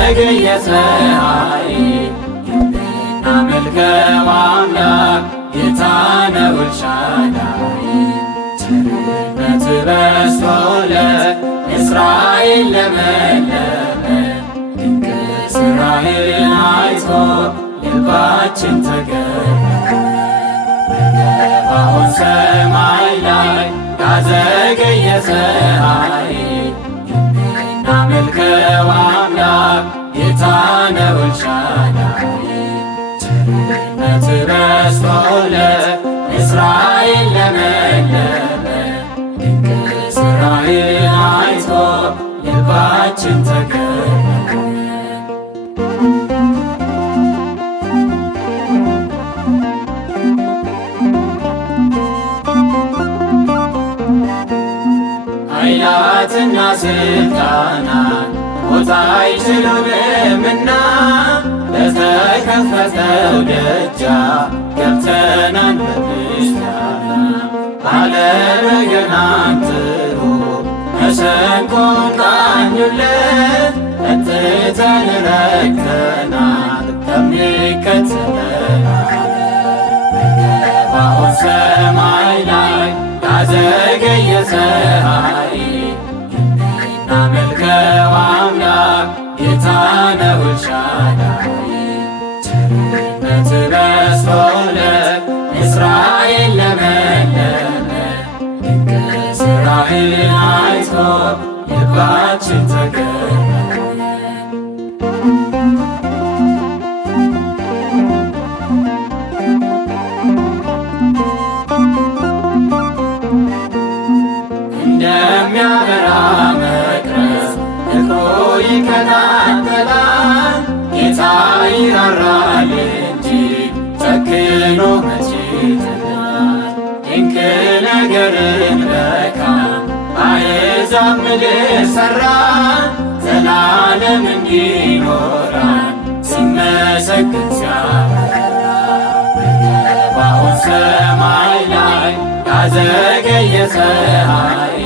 ያዘገየ ፀሐይ የምናመልከው አምላክ ጌታ ነው ኤልሻዳይ። ቸርነት በዝቶለት እስራኤል ለመለመ ድንቅ ሥራህን አይቶ ልባችን ተገረመ። በገባዖን ሰማይ ላይ ያዘገየ ፀሐይ የምናመልከው አምላክ ጌታ ነው ኤልሻዳይ። ቸርነት በዝቶለት እስራኤል ለመለመ ድንቅ ሥራህን አይቶ ልባችን ተገረመ። ኃይላትና ስልጣናት ሞት አይችሉንምና ለተከፈተው ደጃፍ ገብተናል በምስጋና። ባለበገናን ጥሩ መሰንቆን ቃኙለት ጠጥተን ረክተናል ከሚከተለን በገባዖን ሰማይ ላይ ያዘገየ ፀሐይ የምናመልከው አምላክ ጌታ ነው ኤልሻዳይ። ቸርነት በዝቶለት እስራኤል ለመለመ ድንቅ ሥራህን አይቶ ልባችን ተገረመ። እንደሚያበራ መቅረዝ ፍቅሩ ይከታተላል። ጌታ ይራራል እንጂ ጨክኖ መቼ ይጥላል። ድንቅ ነገርን በካ በአሕዛብ ምድር ሠራ። ዘላለም እንዲኖራል ሲመሰገን ሲያበራ። በገባዖን ሰማይ ላይ ያዘገየ ፀሐይ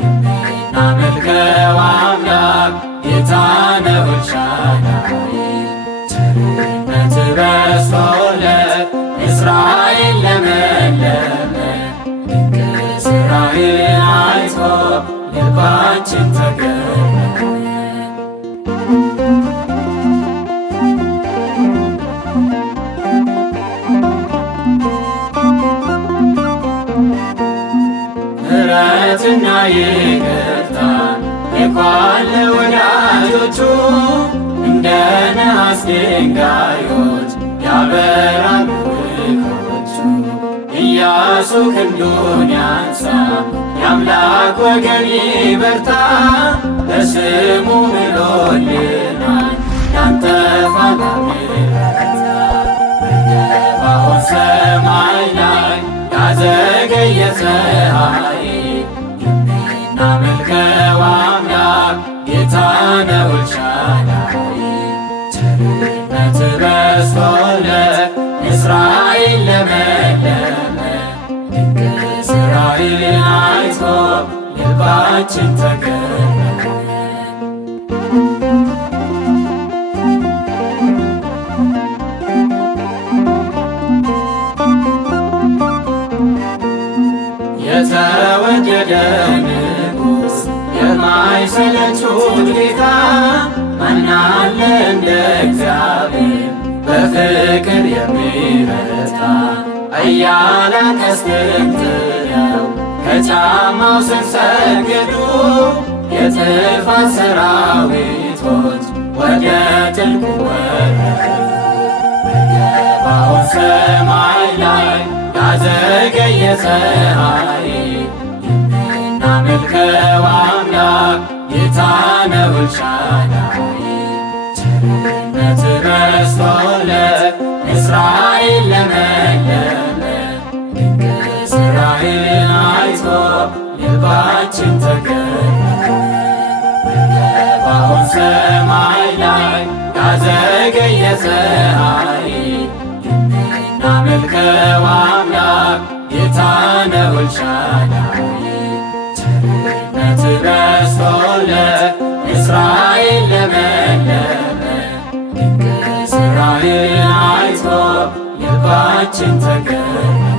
የምናመልከው አምላክ ጌታ ነው ኤልሻዳይ። ቸርነት በዝቶለት እስራኤል ለመለመ ድንቅ ሥራህን አይቶ ልባችን ተገረመ። ምሕረትና ይቅርታ ልኳል ለወዳጆቹ እንደ ነሐስ ድንጋዮች ያበራሉ እግሮቹ። ኢያሱ ክንዱን ያንሳ የአምላክ ወገን ይበርታ። በስሙ ምሎልናል ያንጠፋል ምሕረቱ። በገባዖን ሰማይ ላይ ያዘገየ ፀሐይ የምናመልከው አምላክ ጌታ ነው ኤልሻዳይ። ቸርነት በዝቶለት እስራኤል ለመለመ ድንቅ ሥራህን አይቶ ልባችን ተገረመ። የተወደደ ንጉሥ የማይሰለቹት ጌታ ማን አለ እንደ እግዚአብሔር በፍቅር የሚረታ። ኃያላን ቀስትን ጥለው ከጫማው ስር ሰገዱ። የጥፋት ሠራዊቶች ወደ ጥልቁ ወረዱ። በገባዖን ሰማይ ላይ ያዘገየ ፀሐይ የምናመልከው አምላክ ጌታ ነው ኤልሻዳይ። ቸርነት በዝቶለት እስራኤል ለመለመ ድንቅ ሥራህን አይቶ ልባችን ተገረመ። በገባዖን ሰማይ ላይ ያዘገየ ፀሐይ የምናመልከው አምላክ ጌታ ነው ኤልሻዳይ። ቸርነት በዝቶለት እስራኤል ለመለመ ልባችን ተገረመ